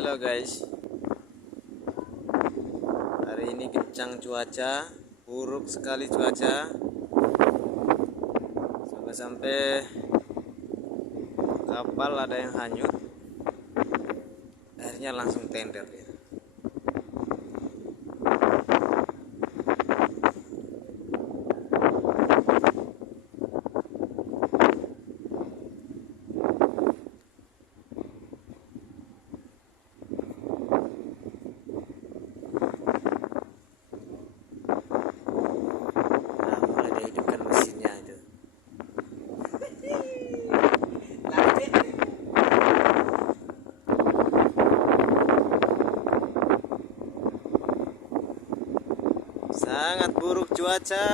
Halo guys, hari ini kencang cuaca, buruk sekali cuaca, sampai-sampai kapal ada yang hanyut, akhirnya langsung tender ya. Sangat buruk cuaca.